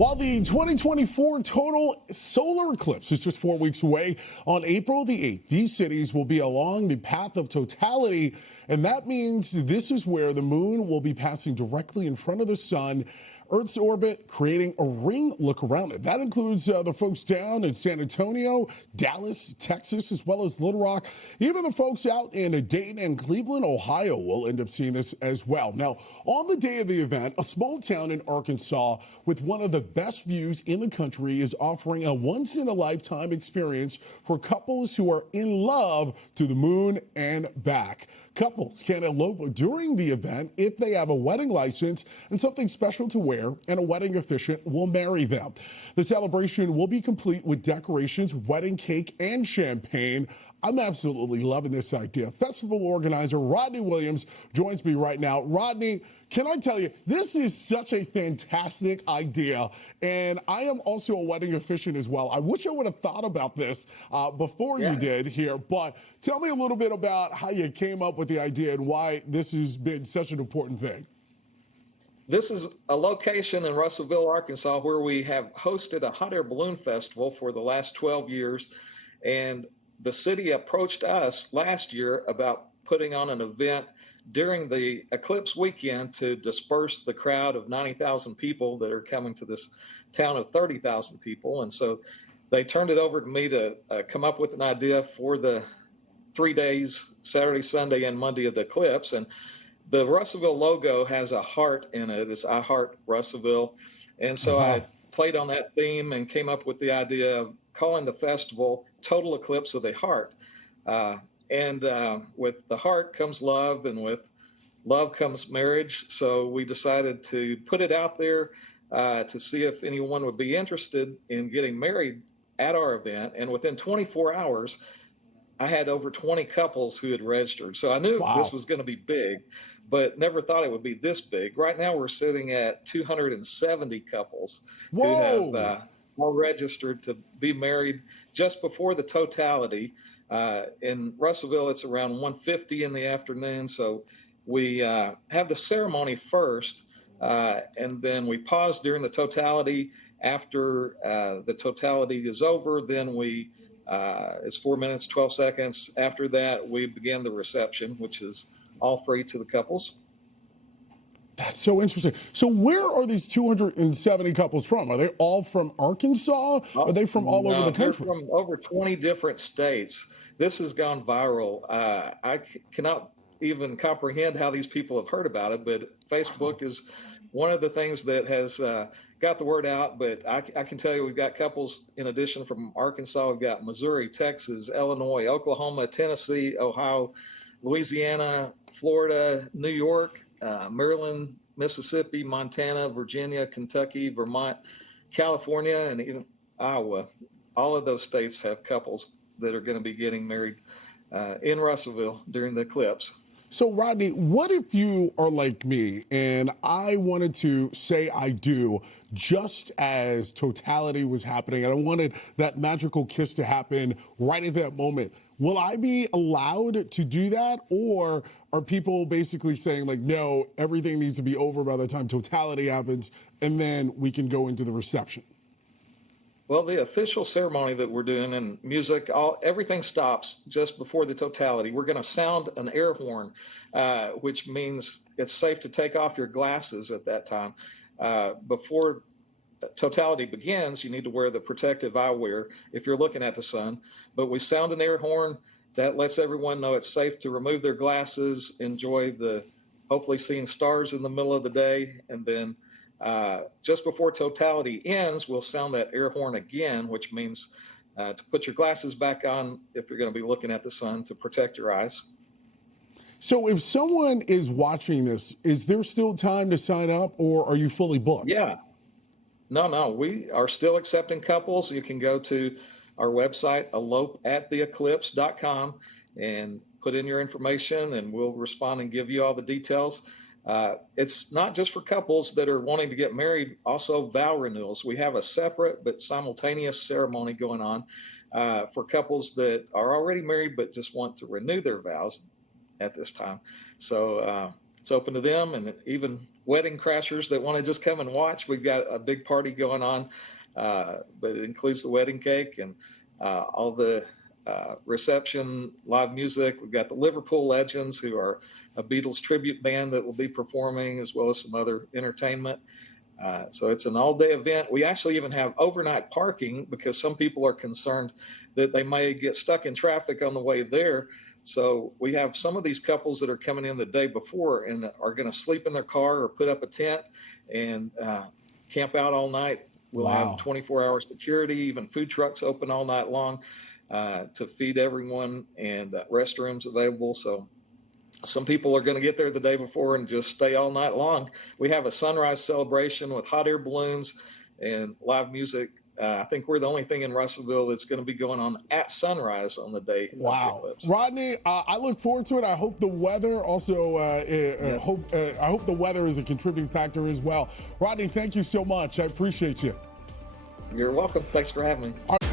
While the 2024 total solar eclipse is just 4 weeks away, on April the 8th, these cities will be along the path of totality, and that means this is where the moon will be passing directly in front of the sun, Earth's orbit, creating a ring look around it. That includes the folks down in San Antonio, Dallas, Texas, as well as Little Rock. Even the folks out in Dayton and Cleveland, Ohio, will end up seeing this as well. Now, on the day of the event, a small town in Arkansas with one of the best views in the country is offering a once-in-a-lifetime experience for couples who are in love to the moon and back. Couples can elope during the event if they have a wedding license and something special to wear, and a wedding officiant will marry them. The celebration will be complete with decorations, wedding cake, and champagne. I'm absolutely loving this idea. Festival organizer Rodney Williams joins me right now. Rodney, can I tell you, this is such a fantastic idea, and I am also a wedding officiant as well. I wish I would have thought about this before you did here, but tell me a little bit about how you came up with the idea and why this has been such an important thing. This is a location in Russellville, Arkansas, where we have hosted a hot air balloon festival for the last 12 years, and the city approached us last year about putting on an event during the eclipse weekend to disperse the crowd of 90,000 people that are coming to this town of 30,000 people. And so they turned it over to me to come up with an idea for the 3 days, Saturday, Sunday, and Monday of the eclipse. And the Russellville logo has a heart in it. It's I Heart Russellville. And so I played on that theme and came up with the idea of calling the festival Total Eclipse of the Heart. And with the heart comes love, and with love comes marriage. So we decided to put it out there to see if anyone would be interested in getting married at our event. And within 24 hours, I had over 20 couples who had registered. So I knew this was going to be big, but never thought it would be this big. Right now, we're sitting at 270 couples who have all registered to be married just before the totality. In Russellville, it's around 1:50 in the afternoon. So we have the ceremony first, and then we pause during the totality. After the totality is over, then it's 4 minutes, 12 seconds. After that, we begin the reception, which is all free to the couples. That's so interesting. So where are these 270 couples from? Are they all from Arkansas? Are they from all over the country? They're from over 20 different states. This has gone viral. I cannot even comprehend how these people have heard about it, but Facebook is one of the things that has got the word out. But I can tell you we've got couples, in addition, from Arkansas. We've got Missouri, Texas, Illinois, Oklahoma, Tennessee, Ohio, Louisiana, Florida, New York, Maryland, Mississippi, Montana, Virginia, Kentucky, Vermont, California, and even Iowa. All of those states have couples that are going to be getting married in Russellville during the eclipse. So, Rodney, what if you are like me and I wanted to say I do just as totality was happening, and I wanted that magical kiss to happen right at that moment? Will I be allowed to do that, or are people basically saying, like, no, everything needs to be over by the time totality happens, and then we can go into the reception? Well, the official ceremony that we're doing, and music, everything stops just before the totality. We're going to sound an air horn, which means it's safe to take off your glasses at that time. Before totality begins, you need to wear the protective eyewear if you're looking at the sun. But we sound an air horn that lets everyone know it's safe to remove their glasses, enjoy hopefully seeing stars in the middle of the day, and then just before totality ends, we'll sound that air horn again, which means to put your glasses back on if you're going to be looking at the sun to protect your eyes. So if someone is watching this, is there still time to sign up, or are you fully booked? Yeah. No, we are still accepting couples. You can go to our website, elopeattheeclipse.com, and put in your information, and we'll respond and give you all the details. It's not just for couples that are wanting to get married, also vow renewals. We have a separate but simultaneous ceremony going on for couples that are already married but just want to renew their vows at this time. So it's open to them, and even wedding crashers that want to just come and watch. We've got a big party going on, but it includes the wedding cake and all the reception, live music. We've got the Liverpool Legends, who are a Beatles tribute band that will be performing, as well as some other entertainment. So it's an all-day event. We actually even have overnight parking because some people are concerned that they may get stuck in traffic on the way there. So we have some of these couples that are coming in the day before and are going to sleep in their car or put up a tent and camp out all night. We'll have 24-hour security, even food trucks open all night long to feed everyone, and restrooms available. So some people are going to get there the day before and just stay all night long. We have a sunrise celebration with hot air balloons and live music. I think we're the only thing in Russellville that's going to be going on at sunrise on the day. Wow. Of the eclipse. Rodney, I look forward to it. I hope the weather also, I hope the weather is a contributing factor as well. Rodney, thank you so much. I appreciate you. You're welcome. Thanks for having me.